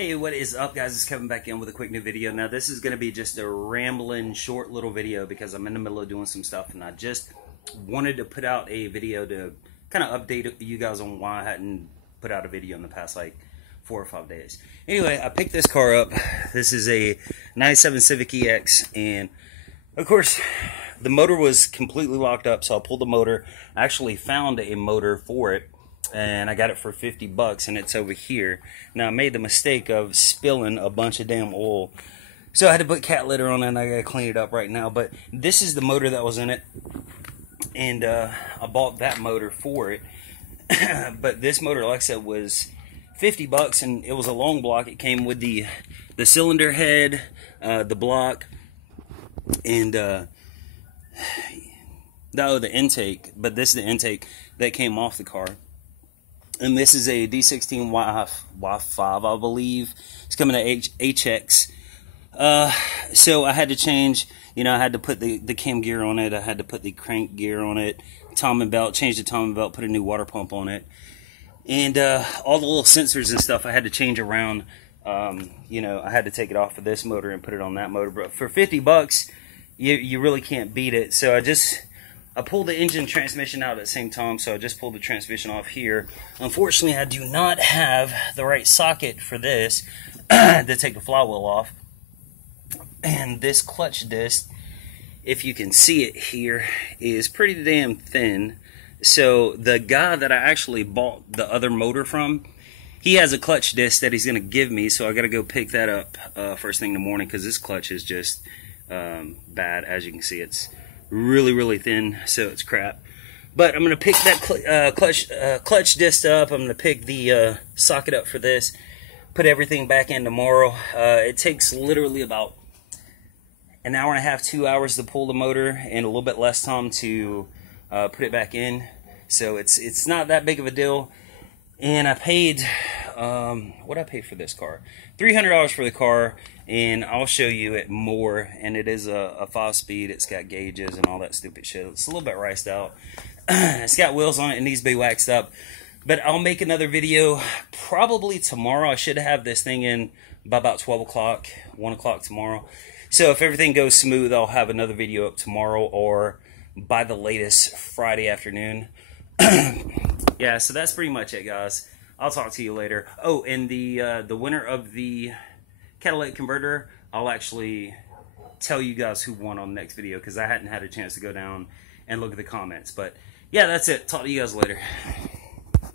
Hey, what is up, guys? It's Kevin back in with a quick new video. Now, this is going to be just a rambling, short little video because I'm in the middle of doing some stuff, and I just wanted to put out a video to kind of update you guys on why I hadn't put out a video in the past, like, 4 or 5 days. Anyway, I picked this car up. This is a 97 Civic EX, and, of course, the motor was completely locked up, so I pulled the motor. I actually found a motor for it, and I got it for 50 bucks, and it's over here. Now, I made the mistake of spilling a bunch of damn oil, so I had to put cat litter on it, and I gotta clean it up right now. But this is the motor that was in it, and I bought that motor for it. But this motor, like I said, was 50 bucks, and it was a long block. It came with the cylinder head, the block, and the intake. But this is the intake that came off the car. And this is a D16 Y5, I believe. It's coming to HX. So I had to change, I had to put the cam gear on it. I had to put the crank gear on it. Tom and belt, change the tom and belt, put a new water pump on it. And all the little sensors and stuff I had to change around. I had to take it off of this motor and put it on that motor. But for 50 bucks, you really can't beat it. So I pulled the engine transmission out at the same time, so I just pulled the transmission off here. Unfortunately, I do not have the right socket for this to take the flywheel off. And this clutch disc, if you can see it here, is pretty damn thin. So the guy that I actually bought the other motor from, he has a clutch disc that he's going to give me, so I got to go pick that up first thing in the morning, because this clutch is just bad. As you can see, it's really thin, so it's crap. But I'm going to pick that clutch disc up. I'm going to pick the socket up for this, put everything back in tomorrow. It takes literally about an hour and a half, 2 hours to pull the motor, and a little bit less time to put it back in. So it's not that big of a deal. And I paid, what did I pay for this car? $300 for the car, and I'll show you it more. And it is a 5-speed. It's got gauges and all that stupid shit. It's a little bit riced out. It's got wheels on it. It needs to be waxed up. But I'll make another video probably tomorrow. I should have this thing in by about 12 o'clock, 1 o'clock tomorrow. So if everything goes smooth, I'll have another video up tomorrow, or by the latest Friday afternoon. Yeah, so that's pretty much it, guys. I'll talk to you later. Oh, and the winner of the catalytic converter, I'll actually tell you guys who won on the next video, because I hadn't had a chance to go down and look at the comments. But yeah, that's it. Talk to you guys later.